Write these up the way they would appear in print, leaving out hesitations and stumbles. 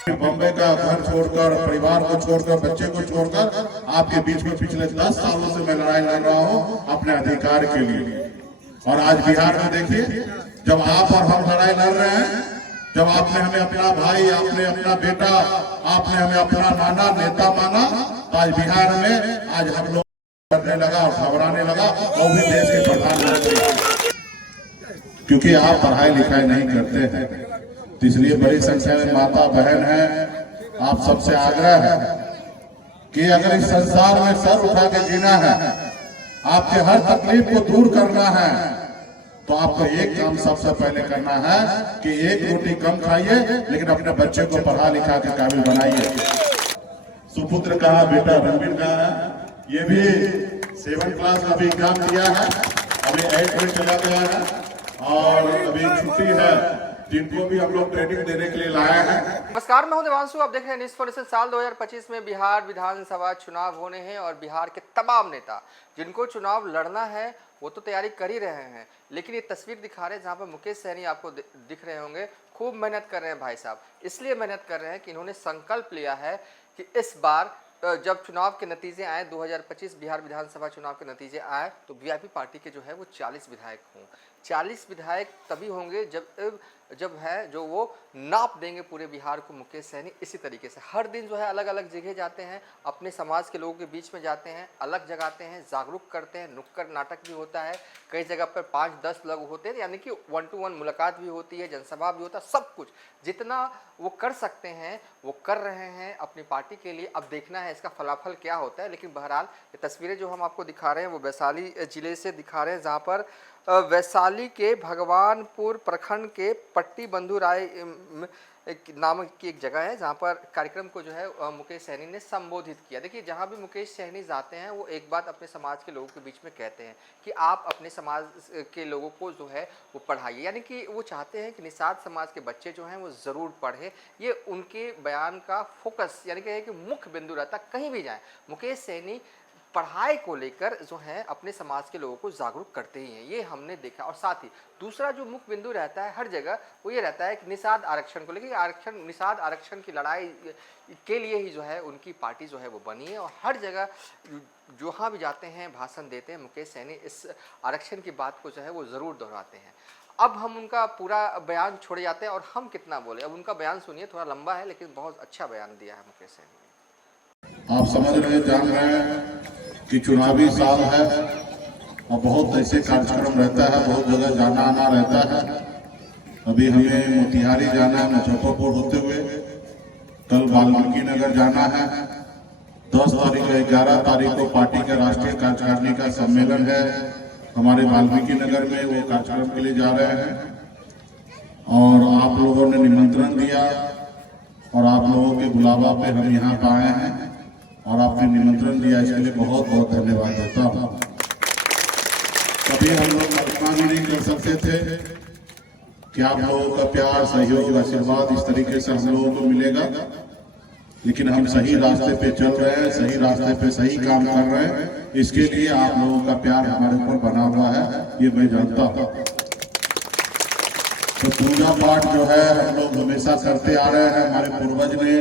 बॉम्बे का घर छोड़कर, परिवार को छोड़कर, बच्चे को छोड़कर आपके बीच में पिछले 10 सालों से मैं लड़ाई लड़ रहा हूं अपने अधिकार के लिए। और आज बिहार में देखिए, जब आप और हम लड़ाई लड़ रहे हैं, जब आपने हमें अपना भाई, आपने अपना बेटा, आपने हमें अपना नाना नेता माना, तो आज बिहार में आज हम लोग करने लगा और घबराने लगा, वो भी देश के प्रधानमंत्री, क्योंकि आप पढ़ाई लिखाई नहीं करते हैं। तो इसलिए बड़ी संख्या में माता बहन है, आप सबसे आग्रह है कि अगर इस संसार में सर उठा के जीना है, आपके हर तकलीफ को दूर करना है, तो आपको एक काम सबसे पहले करना है कि एक रोटी कम खाइए, लेकिन अपने बच्चे को पढ़ा लिखा के काबिल बनाइए। सुपुत्र कहा, बेटा रणबीर कहा, ये भी 7th क्लास का भी एग्जाम दिया है, अभी 8 में चला गया है और अभी छुट्टी है, जिनको भी हम लोग ट्रेनिंग देने के लिए लाए हैं। नमस्कार, मैं हूं देवांशु। आप देख रहे हैं न्यूज़ फॉर नेशन। साल 2025 में बिहार विधानसभा चुनाव होने हैं और बिहार के तमाम नेता जिनको चुनाव लड़ना है वो तो तैयारी कर ही रहे हैं, लेकिन ये तस्वीर दिखा रहे हैं जहां पर मुकेश सहनी आपको दिख रहे होंगे, खूब मेहनत कर रहे हैं भाई साहब। इसलिए मेहनत कर रहे हैं कि इन्होंने संकल्प लिया है कि इस बार जब चुनाव के नतीजे आए, 2025 बिहार विधानसभा चुनाव के नतीजे आए, तो वीआईपी पार्टी के जो है वो 40 विधायक हों। 40 विधायक तभी होंगे जब है जो वो नाप देंगे पूरे बिहार को मुकेश सहनी। इसी तरीके से हर दिन जो है अलग अलग जगह जाते हैं, अपने समाज के लोगों के बीच में जाते हैं, अलग जगाते हैं, जागरूक करते हैं, नुक्कड़ नाटक भी होता है, कई जगह पर 5-10 लोग होते हैं, यानी कि 1-to-1 मुलाकात भी होती है, जनसभा भी होता है, सब कुछ जितना वो कर सकते हैं वो कर रहे हैं अपनी पार्टी के लिए। अब देखना है इसका फलाफल क्या होता है। लेकिन बहरहाल ये तस्वीरें जो हम आपको दिखा रहे हैं वो वैशाली जिले से दिखा रहे हैं, जहाँ पर वैशाली के भगवानपुर प्रखंड के पट्टी बंधु राय नामक की एक जगह है, जहां पर कार्यक्रम को जो है मुकेश सहनी ने संबोधित किया। देखिए, जहां भी मुकेश सहनी जाते हैं वो एक बात अपने समाज के लोगों के बीच में कहते हैं कि आप अपने समाज के लोगों को जो है वो पढ़ाइए, यानी कि वो चाहते हैं कि निषाद समाज के बच्चे जो हैं वो ज़रूर पढ़े। ये उनके बयान का फोकस, यानी कि मुख्य बिंदु रहता। कहीं भी जाएँ मुकेश सहनी पढ़ाई को लेकर जो है अपने समाज के लोगों को जागरूक करते ही हैं, ये हमने देखा। और साथ ही दूसरा जो मुख्य बिंदु रहता है हर जगह वो ये रहता है कि निषाद आरक्षण को लेकर, निषाद आरक्षण की लड़ाई के लिए ही जो है उनकी पार्टी जो है वो बनी है। और हर जगह जहाँ भी जाते हैं भाषण देते हैं मुकेश सहनी इस आरक्षण की बात को जो है वो ज़रूर दोहराते हैं। अब हम उनका पूरा बयान छोड़े जाते हैं और हम कितना बोले, अब उनका बयान सुनिए, थोड़ा लंबा है लेकिन बहुत अच्छा बयान दिया है मुकेश सहनी ने। आप समझ रहे, जान रहे हैं कि चुनावी साल है और बहुत ऐसे कार्यक्रम रहता है, बहुत जगह जाना आना रहता है। अभी हमें मोतिहारी जाना है, मुजफ्फरपुर होते हुए, कल वाल्मीकि नगर जाना है, 10 तारीख और 11 तारीख को पार्टी के राष्ट्रीय कार्यकारिणी का सम्मेलन है हमारे वाल्मीकि नगर में, वो कार्यक्रम के लिए जा रहे हैं। और आप लोगों ने निमंत्रण दिया और आप लोगों के बुलावा पे हम यहाँ पे आए हैं और आपने निमंत्रण दिया, इसके लिए बहुत बहुत धन्यवाद देता हूँ। कभी हम लोग कल्पना भी नहीं कर सकते थे कि आप लोगों का प्यार, सहयोग, आशीर्वाद इस तरीके से हम लोगों को मिलेगा, लेकिन हम सही रास्ते पे चल रहे हैं, सही रास्ते पे सही काम कर रहे हैं। इसके लिए आप लोगों का प्यार हमारे ऊपर बना हुआ है, ये मैं जानता हूँ। तो पूजा पाठ जो है हम लोग हमेशा करते आ रहे हैं, हमारे पूर्वज ने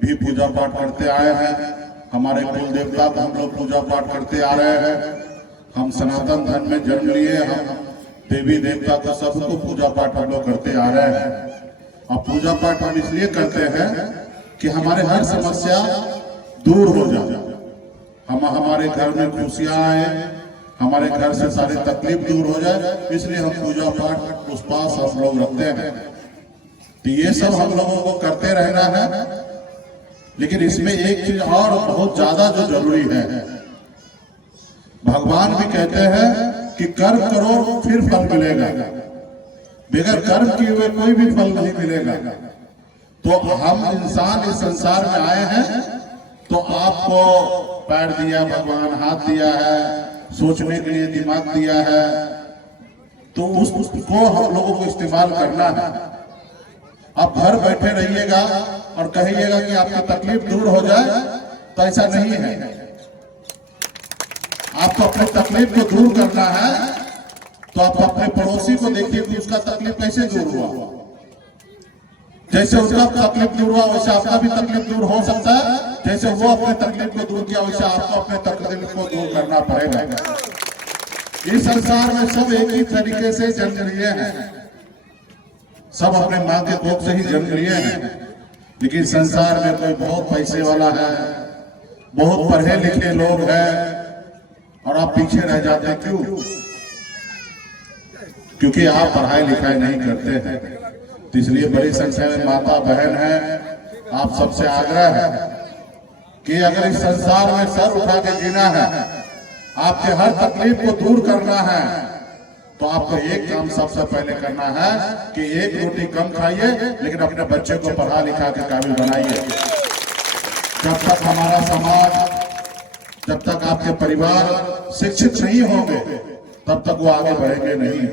भी पूजा पाठ करते आए हैं, हमारे कुल देवता को हम लोग पूजा पाठ करते आ रहे हैं। हम सनातन धर्म में जन्म लिए, हम देवी देवता को सबको पूजा पाठ हम लोग करते आ रहे हैं। और पूजा पाठ हम इसलिए करते हैं कि हमारे हर समस्या दूर हो जाए, हमारे घर में खुशियां आए, हमारे घर से सारी तकलीफ दूर हो जाए, इसलिए हम पूजा पाठ उस पास हम लोग रखते हैं। तो ये सब हम लोगों को करते रहना है। लेकिन इसमें एक चीज और बहुत ज्यादा जो जरूरी है, भगवान भी कहते हैं कि कर्म करो फिर फल मिलेगा, बगैर कर्म किए हुए कोई भी फल नहीं मिलेगा। तो हम इंसान इस संसार में आए हैं, तो आपको पैर दिया भगवान, हाथ दिया है, सोचने के लिए दिमाग दिया है, तो उसको हम लोगों को इस्तेमाल करना है। आप घर बैठे रहिएगा और कहिएगा कि आपकी तकलीफ दूर हो जाए, तो ऐसा नहीं है। आपको अपनी तकलीफ को दूर करना है, तो आप अपने पड़ोसी को देखिए कि उसका तकलीफ कैसे दूर हुआ। जैसे उनका तकलीफ दूर हुआ वैसे आपका भी तकलीफ दूर हो सकता है। जैसे वो अपने तकलीफ को दूर किया वैसे आपको अपने तकलीफ को दूर करना पड़ेगा। इस संसार में सब एक ही तरीके से जन्म लिए हैं, सब अपने माँ के कोख से ही जन्म लिए हैं। लेकिन संसार में कोई बहुत पैसे वाला है, बहुत पढ़े लिखे लोग हैं और आप पीछे रह जाते हैं। क्यों? क्योंकि आप पढ़ाई लिखाई नहीं करते हैं। तो इसलिए बड़ी संख्या में माता बहन है, आप सबसे आग्रह है कि अगर इस संसार में सर उठा के जीना है, आपके हर तकलीफ को दूर करना है, तो आपको एक काम सबसे पहले करना है कि एक रोटी कम खाइए, लेकिन अपने बच्चे को पढ़ा लिखा के काबिल बनाइए। जब तक हमारा समाज, जब तक आपके परिवार शिक्षित नहीं होंगे, तब तक वो आगे बढ़ेंगे नहीं।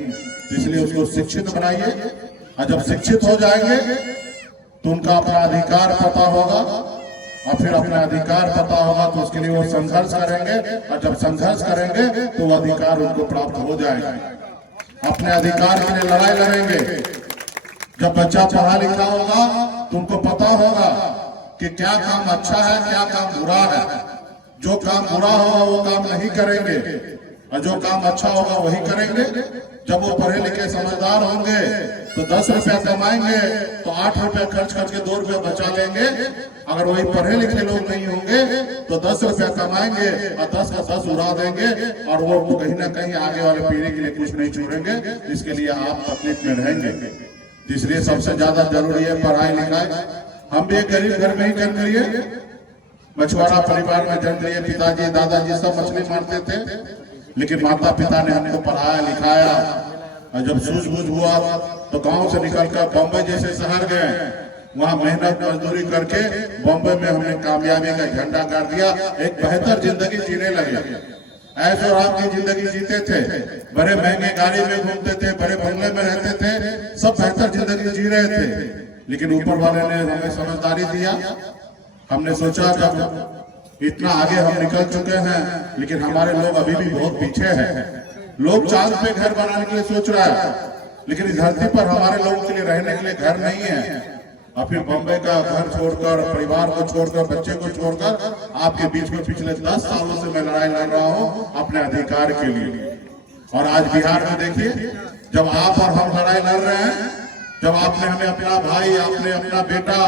इसलिए उसको शिक्षित बनाइए, और जब शिक्षित हो जाएंगे तो उनका अपना अधिकार पता होगा, और फिर अपना अधिकार पता होगा तो उसके लिए वो संघर्ष करेंगे, और जब संघर्ष करेंगे तो वो अधिकार उनको प्राप्त हो जाएगा। अपने अधिकार के लिए लड़ाई लड़ेंगे। जब बच्चा पढ़ा लिखा होगा तो उनको पता होगा कि क्या काम अच्छा है, क्या काम बुरा है। जो काम बुरा होगा वो काम नहीं करेंगे, और जो काम अच्छा होगा वही करेंगे। जब वो पढ़े लिखे समझदार होंगे तो 10 रुपया कमाएंगे तो 8 रुपया खर्च करके 2 रुपया बचा लेंगे। अगर वही पढ़े लिखे लोग नहीं होंगे तो 10 रुपया कमाएंगे और 10 का 10 उड़ा देंगे, और वो कहीं ना कहीं आगे वाले पीढ़ी के लिए कुछ नहीं छोड़ेंगे। इसके लिए आप तकलीफ में रहेंगे। इसलिए सबसे ज्यादा जरूरी है पढ़ाई लिखाई। हम भी एक गरीब घर में ही जन्म लिए, मछुआरा परिवार में जन्म लिए। पिताजी दादाजी सब मछली मारते थे, लेकिन माता पिता ने हमको पढ़ाया लिखाया। और जब सूझबूझ हुआ तो गांव से निकलकर बॉम्बे जैसे शहर गए, वहां मेहनत मजदूरी करके बॉम्बे में हमने कामयाबी का झंडा गाड़ दिया। एक बेहतर जिंदगी जीने लगे, ऐसे रात की जिंदगी जीते थे, बड़े महंगे गाड़ी में घूमते थे, बड़े बंगले में रहते थे, सब बेहतर जिंदगी जी रहे थे। लेकिन ऊपर वाले ने हमें समझदारी दिया। हमने सोचा जब इतना आगे हम निकल चुके हैं, लेकिन हमारे लोग अभी भी बहुत पीछे हैं। लोग चांद पे घर बनाने के लिए सोच रहा है, लेकिन इस धरती पर हमारे लोगों के लिए रहने के लिए घर नहीं है। और फिर बॉम्बे का घर छोड़कर, परिवार को छोड़कर, बच्चे को छोड़कर आपके बीच में पिछले 10 सालों से मैं लड़ाई लड़ रहा हूँ अपने अधिकार के लिए। और आज बिहार में देखिए, जब आप और हम लड़ाई लड़ रहे हैं, जब आपने हमें अपना भाई, आपने अपना बेटा,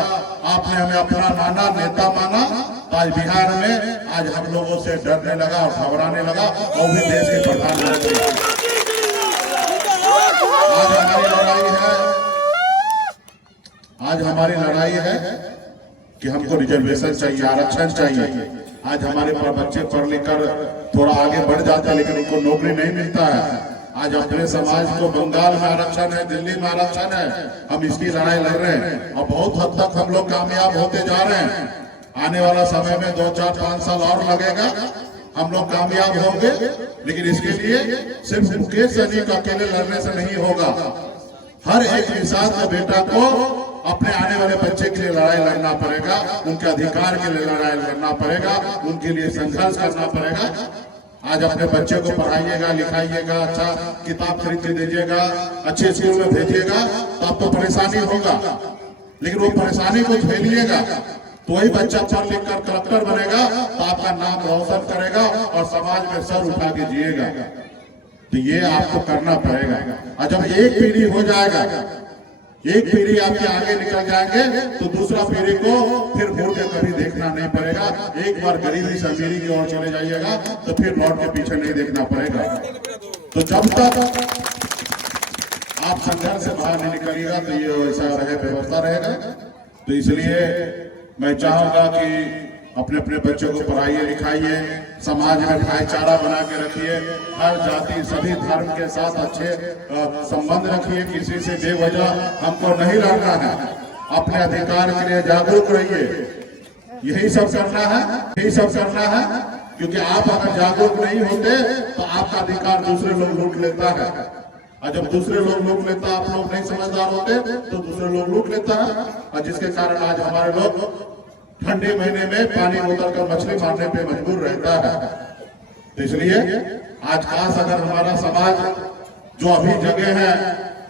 आपने हमें अपना नाना नेता माना, तो आज बिहार में आज हम लोगों से डरने लगा और घबराने लगा, और भी देश के प्रधानमंत्री। आज हमारी लड़ाई है कि हमको रिजर्वेशन चाहिए, आरक्षण चाहिए। आज हमारे बच्चे पढ़ लिख कर थोड़ा आगे बढ़ जाते हैं, लेकिन उनको नौकरी नहीं मिलता है। आज अपने समाज को बंगाल में आरक्षण है, दिल्ली में आरक्षण है, हम इसकी लड़ाई लड़ रहे हैं, और बहुत हद तक हम लोग कामयाब होते जा रहे हैं। आने वाला समय में 2, 4, 5 साल और लगेगा, हम लोग कामयाब होंगे। लेकिन इसके लिए सिर्फ मुकेश सहनी को अकेले लड़ने से नहीं होगा। हर एक इंसान के बेटा को अपने आने वाले बच्चे के लिए लड़ाई लड़ना पड़ेगा, उनके अधिकार के लिए लड़ाई लड़ना पड़ेगा, उनके लिए संघर्ष करना पड़ेगा। आज अपने बच्चे को पढ़ाइएगा, लिखाइएगा, अच्छा किताब खरीद के दीजिएगा, अच्छे स्कूल में भेजिएगा, तो आपको परेशानी होगा। लेकिन वो परेशानी को झेलिएगा तो वही बच्चा पढ़ लिख कर कलेक्टर बनेगा, तो आपका नाम रोशन करेगा और समाज में सर उठा के जिएगा। तो ये आपको करना पड़ेगा। और जब एक पीढ़ी हो जाएगा, एक पीढ़ी आपके आगे निकल जाएंगे, तो दूसरा पीढ़ी को फिर मुड़ के कभी देखना नहीं पड़ेगा। एक बार गरीबी से अमीरी की ओर चले जाइएगा तो फिर लौट के पीछे नहीं देखना पड़ेगा। तो जब तक आप संघर्ष से बाहर नहीं निकलिएगा तो ये ऐसा रहे, व्यवस्था रहेगा। तो इसलिए मैं चाहूंगा कि अपने अपने बच्चों को पढ़ाइए लिखाइए, समाज में भाईचारा बना के रखिए, हर जाति सभी धर्म के साथ अच्छे संबंध रखिए। किसी से बेवजह हमको नहीं लड़ना है, अपने अधिकार के लिए जागरूक रहिए। यही सब करना है, यही सब करना है। क्योंकि आप अगर जागरूक नहीं होते तो आपका अधिकार दूसरे लोग लूट लेता है, और जब दूसरे लोग लूट लेता, आप लोग नहीं समझदार होते तो दूसरे लोग लूट लेता है। और जिसके कारण आज हमारे लोग ठंडे महीने में पानी उतर कर मछली मारने पे मजबूर रहता है। तो इसलिए आज खास अगर हमारा समाज जो अभी जगह है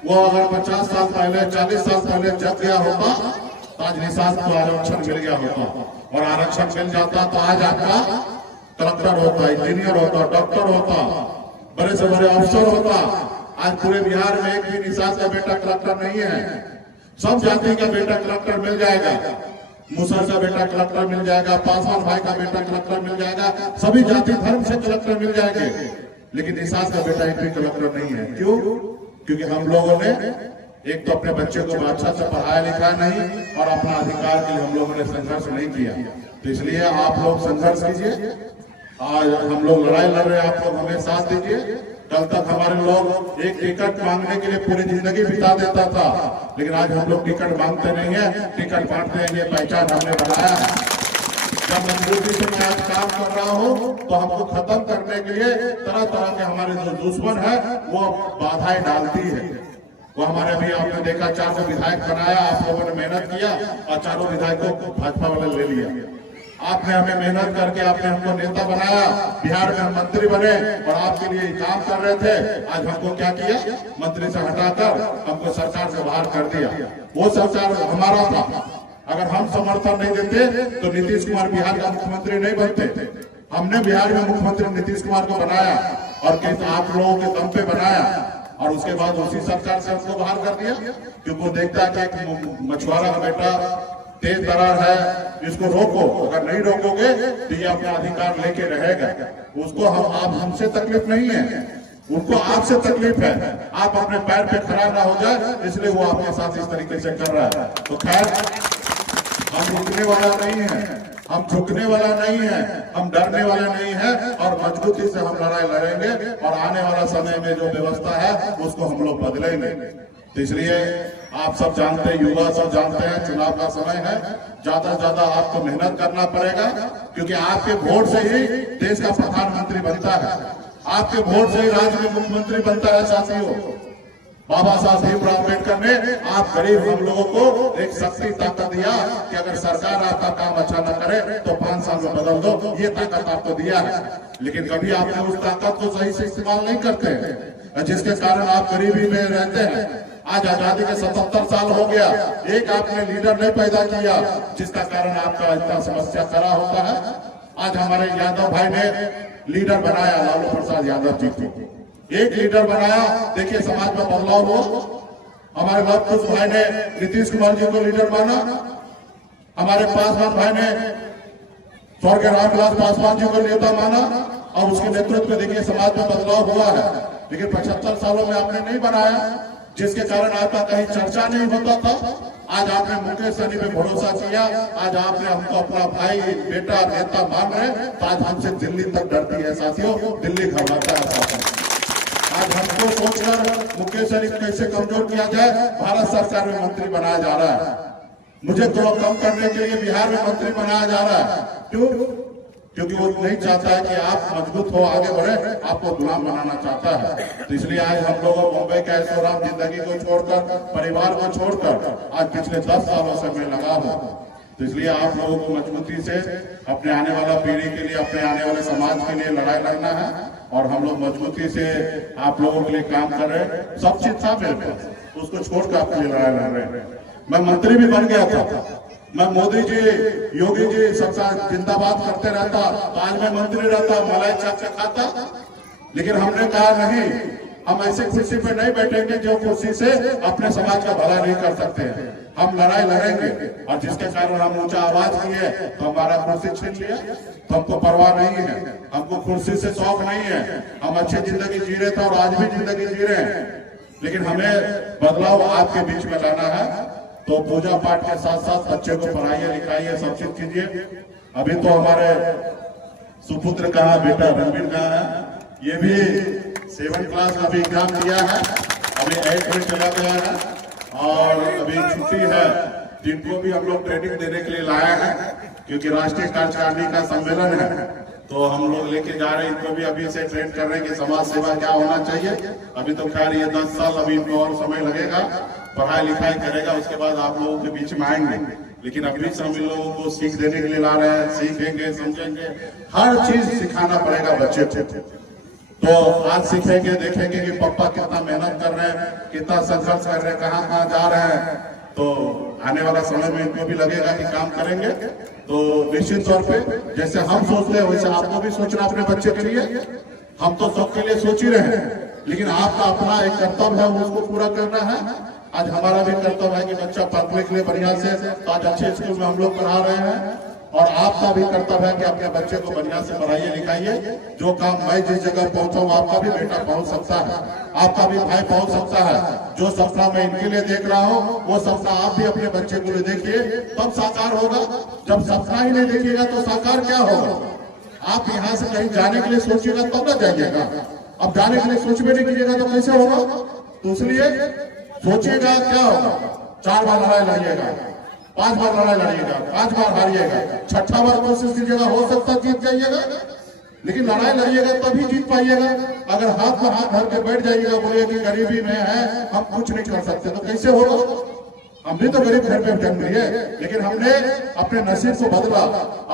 वो अगर 50 साल पहले 40 साल पहले जग गया होता तो आज निषाद को आरक्षण मिल गया होता, और आरक्षण मिल जाता तो आज आपका कलेक्टर होता, इंजीनियर होता, डॉक्टर होता, बड़े से बड़े अफसर होता। आज पूरे बिहार में एक भी निषाद का बेटा कलेक्टर नहीं है। सब जाति का बेटा कलेक्टर मिल जाएगा, मुसर का बेटा कलेक्टर मिल जाएगा, पासवान भाई का बेटा कलेक्टर मिल जाएगा, सभी जाति धर्म से कलेक्टर मिल जाएंगे, लेकिन निषाद का बेटा एक भी कलेक्टर नहीं है। क्यों? क्योंकि हम लोगों ने एक तो अपने बच्चे को अच्छा से पढ़ाया लिखाया नहीं, और अपना अधिकार के लिए हम लोगों ने संघर्ष नहीं किया। तो इसलिए आप लोग संघर्ष कीजिए। आज हम लोग लड़ाई लड़ रहे हैं, आप लोग हमें साथ दीजिए। कल तक हमारे लोग एक टिकट मांगने के लिए पूरी जिंदगी बिता देता था, लेकिन आज हम लोग टिकट मांगते नहीं है, टिकट बांटते हैं। ये पहचान हमने बनाया है। जब मजबूती से मैं आज काम कर रहा हूँ तो हमको खत्म करने के लिए तरह तरह के हमारे जो दुश्मन है वो बाधाएं डालती है। वो हमारे अभी आपने देखा 400 विधायक बनाया, आप लोगों ने मेहनत किया और 4 विधायकों को भाजपा वाले ले लिया। आपने हमें मेहनत करके आपने हमको नेता बनाया, बिहार में हम मंत्री बने और आपके लिए काम कर रहे थे। आज हमको क्या किया? मंत्री से हटाकर हमको सरकार से बाहर कर दिया। वो सरकार हमारा था, अगर हम समर्थन नहीं देते तो नीतीश कुमार बिहार का मुख्यमंत्री नहीं बनते। हमने बिहार में मुख्यमंत्री नीतीश कुमार को बनाया, और आप लोगों के दम पे बनाया, और उसके बाद उसी सरकार से हमको बाहर कर दिया। क्योंकि वो देखता है कि एक मछुआरा का बेटा तेज तरार है, इसको रोको, अगर नहीं रोकोगे तो ये अपना अधिकार लेके रहेगा। उसको आप हमसे तकलीफ नहीं है, उनको आपसे तकलीफ है। आप अपने पैर पे खड़ा ना हो जाए, इसलिए वो आपके साथ इस तरीके से कर रहा है। तो खैर, हम रुकने वाला नहीं है, हम झुकने वाला नहीं है, हम डरने वाला नहीं है, और मजबूती से हम लड़ाई लड़ेंगे, और आने वाला समय में जो व्यवस्था है उसको हम लोग बदलेंगे। तो इसलिए आप सब जानते हैं, युवा सब जानते हैं, चुनाव का समय है, ज्यादा से ज्यादा आपको मेहनत करना पड़ेगा, क्योंकि आपके वोट से ही देश का प्रधानमंत्री बनता है, आपके वोट से ही राज्य में मुख्यमंत्री बनता है। साथियों, बाबा साहब भीमराव अम्बेडकर ने आप गरीब हम लोगों को एक शक्ति ताकत दिया कि अगर सरकार आपका काम अच्छा न करे तो 5 साल में बदल दो, ये ताकत आपको दिया है। लेकिन कभी आपने उस ताकत को सही से इस्तेमाल नहीं करते, जिसके कारण आप गरीबी में रहते हैं। आज आजादी के 77 साल हो गया, एक आपने लीडर नहीं पैदा किया, जिसका कारण आपका इतना समस्या खड़ा होता है। आज हमारे यादव भाई ने लीडर बनाया, लालू प्रसाद यादव जी को एक लीडर बनाया। देखिए समाज में बदलाव हुआ। हमारे लव कुश भाई ने नीतीश कुमार जी को लीडर माना, हमारे पासवान भाई ने स्वर्गीय रामविलास पासवान जी को नेता माना, और उसके नेतृत्व में देखिए समाज में बदलाव हुआ है। लेकिन 75 सालों में आपने नहीं बनाया, जिसके कारण आपका कहीं चर्चा नहीं होता था। आज आपने मुकेश सहनी पे भरोसा किया, आज आपने हमको अपना भाई बेटा नेता मान रहे, तो आज हमसे दिल्ली तक डरती है। साथियों, दिल्ली घबराता है। साथियों, आज हमको सोचकर मुकेश सहनी कैसे कमजोर किया जाए, भारत सरकार में मंत्री बनाया जा रहा है। मुझे थोड़ा कम करने के लिए बिहार में मंत्री बनाया जा रहा है। क्यों? क्योंकि वो नहीं चाहता है कि आप मजबूत हो, आगे बढ़े, आपको गुलाम बनाना चाहता है। तो इसलिए आज हम लोगों मुंबई का ऐशोआराम जिंदगी को छोड़कर, परिवार को छोड़कर आज पिछले 10 सालों से मैं लगा हूँ। तो इसलिए आप लोगों को मजबूती से अपने आने वाला पीढ़ी के लिए, अपने आने वाले समाज के लिए लड़ाई लड़ना है, और हम लोग मजबूती से आप लोगों के लिए काम कर रहे हैं। सब चीज था मेरे पास, उसको छोड़कर आपके लिए लड़ाई लड़ रहे हैं। मैं मंत्री भी बन गया था, मैं मोदी जी, योगी जी सबका जिंदाबाद करते रहता, तो आज मैं मंत्री रहता, मलाई चाट खाता। लेकिन हमने कहा नहीं, हम ऐसे कुर्सी पे नहीं बैठेंगे जो कुर्सी से अपने समाज का भला नहीं कर सकते हैं। हम लड़ाई लड़ेंगे, और जिसके कारण हम ऊंचा आवाज किए तो हमारा कुर्सी छीन लिया, तो हमको परवाह नहीं है, हमको कुर्सी से शौक नहीं है। हम अच्छी जिंदगी जी रहे थे और आज भी जिंदगी जी रहे हैं, लेकिन हमें बदलाव आपके बीच में लाना है। तो पूजा पाठ के साथ साथ बच्चे को पढ़ाइए लिखाइए, सब चीज कीजिए। अभी तो हमारे सुपुत्र कहा, बेटा रणबीर कहा है, ये भी 7th क्लास का भी एग्जाम दिया है, अभी 8 में चला गया है, और अभी छुट्टी है। जिनको भी हम लोग ट्रेनिंग देने के लिए लाया है, क्योंकि राष्ट्रीय कार्यकारिणी का सम्मेलन है, तो हम लोग लेके जा रहे हैं। इनको भी अभी से ट्रेन कर रहे हैं कि समाज सेवा क्या होना चाहिए। अभी तो खैर ये 10 साल अभी इनको और समय लगेगा, पढ़ाई लिखाई करेगा, उसके बाद आप लोगों के बीच में आएंगे। लेकिन अभी से हम इन लोगों को सीख देने के लिए ला रहे हैं, सीखेंगे, समझेंगे, हर चीज सिखाना पड़ेगा बच्चे को। तो आज सीखेंगे, देखेंगे कि पापा कितना मेहनत कर रहे हैं, कितना संघर्ष कर रहे हैं, कहाँ कहाँ जा रहे हैं। तो आने वाला समय में इनको भी लगेगा कि काम करेंगे तो निश्चित तौर पे जैसे हम सोचते हैं वैसे आपको भी सोचना अपने बच्चे के लिए। हम तो सबके लिए सोच ही रहे हैं, लेकिन आपका अपना एक कर्तव्य है, उसको पूरा करना है। आज हमारा भी कर्तव्य है कि बच्चा पढ़ लिख ले बढ़िया से, तो आज अच्छे स्कूल में हम लोग पढ़ा रहे हैं। और आपका भी कर्तव्य है कि अपने बच्चे को बढ़िया से पढ़ाइए लिखाइए। जो काम मैं जिस जगह पहुंचा हूं आपका भी बेटा पहुंच सकता है, आपका भी भाई पहुंच सकता है। जो सपना मैं इनके लिए देख रहा हूं वो सपना आप भी अपने बच्चे के लिए देखिए, तब साकार होगा। जब सपना ही नहीं देखिएगा तो साकार क्या होगा। आप यहाँ से कहीं जाने के लिए सोचिएगा तब ना जाइएगा, अब जाने के लिए सोच भी नहीं कीजिएगा तो कैसे होगा। तो इसलिए सोचिएगा क्या होगा। 4 बार लड़ाई लड़िएगा, 5 बार लड़ाई लड़िएगा, 5 बार हारिएगा, 6ठा बार कोशिश कीजिएगा, हो सकता जीत जाइएगा। लेकिन लड़ाई लड़िएगा तभी जीत पाइएगा। अगर हाथ में हाथ धर के बैठ जाइएगा, बोलिए कि गरीबी में है हम कुछ नहीं कर सकते, तो कैसे होगा। हम भी तो गरीब घर में जन्म लिए, लेकिन हमने अपने नसीब को बदला,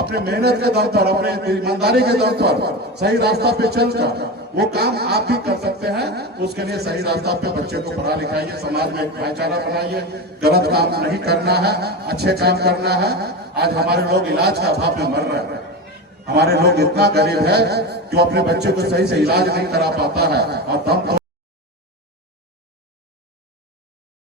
अपने मेहनत के दम पर, अपने ईमानदारी के दम पर सही रास्ता पे चलकर वो काम आप भी कर सकते हैं। उसके लिए सही रास्ता पे बच्चे को पढ़ा लिखाइए, समाज में एक भाईचारा बनाइए। गलत काम नहीं करना है, अच्छे काम करना है। आज हमारे लोग इलाज का अभाव में मर रहे हैं। हमारे लोग इतना गरीब है जो अपने बच्चे को सही से इलाज नहीं करा पाता है और दम